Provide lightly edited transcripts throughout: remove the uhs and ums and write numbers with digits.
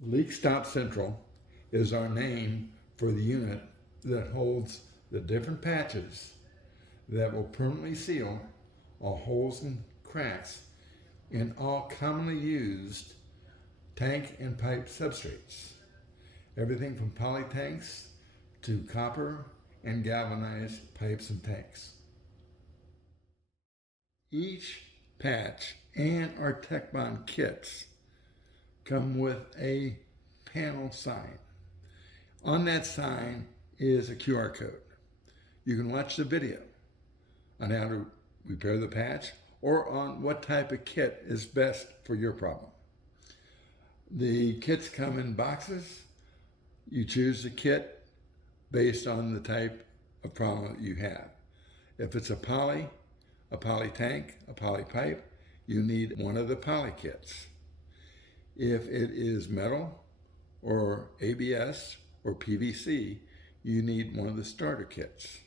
Leak Stop Central is our name for the unit that holds the different patches that will permanently seal all holes and cracks in all commonly used tank and pipe substrates. Everything from poly tanks to copper and galvanized pipes and tanks. Each patch and our Tech Bond kits come with a panel sign. On that sign is a QR code. You can watch the video on how to repair the patch or on what type of kit is best for your problem. The kits come in boxes. You choose the kit based on the type of problem that you have. If it's a poly tank, a poly pipe, you need one of the poly kits. If it is metal or ABS or PVC, you need one of the starter kits.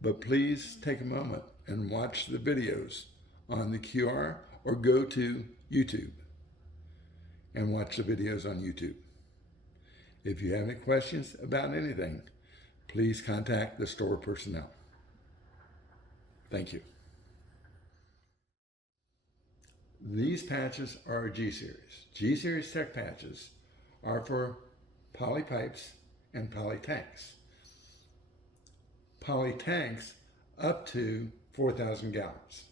But please take a moment and watch the videos on the QR or go to YouTube and watch the videos on YouTube. If you have any questions about anything, please contact the store personnel. Thank you. These patches are G-Series. G-Series Tech patches are for poly pipes and poly tanks. Poly tanks up to 4,000 gallons.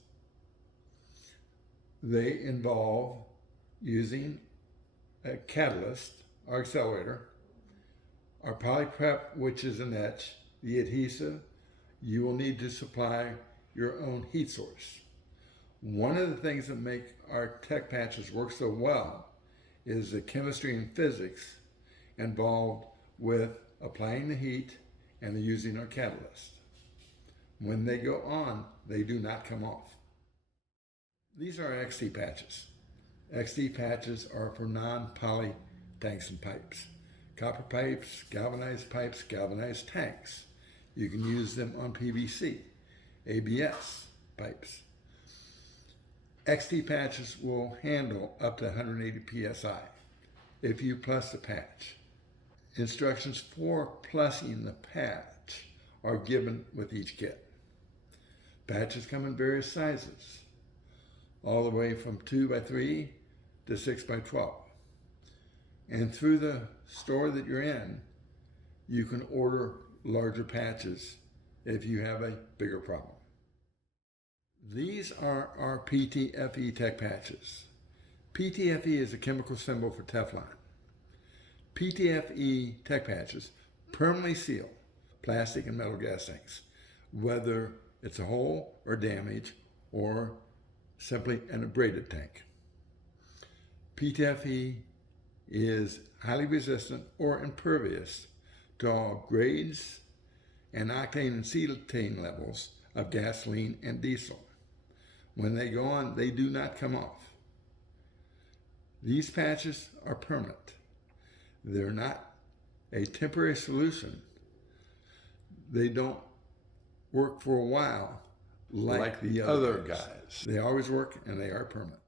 They involve using a catalyst, our accelerator, our poly prep, which is an etch, the adhesive. You will need to supply your own heat source. One of the things that make our tech patches work so well is the chemistry and physics involved with applying the heat and using our catalyst. When they go on, they do not come off. These are XT patches. XT patches are for non-poly tanks and pipes. Copper pipes, galvanized tanks. You can use them on PVC, ABS pipes. XT patches will handle up to 180 psi if you plus the patch. Instructions for plussing the patch are given with each kit. Patches come in various sizes, all the way from 2x3 to 6x12. And through the store that you're in, you can order larger patches if you have a bigger problem. These are our PTFE Tech patches. PTFE is a chemical symbol for Teflon. PTFE Tech patches permanently seal plastic and metal gas tanks, whether it's a hole or damage or simply an abraded tank. PTFE is highly resistant or impervious to all grades and octane and cetane levels of gasoline and diesel. When they go on, they do not come off. These patches are permanent. They're not a temporary solution. They don't work for a while like the other guys. They always work and they are permanent.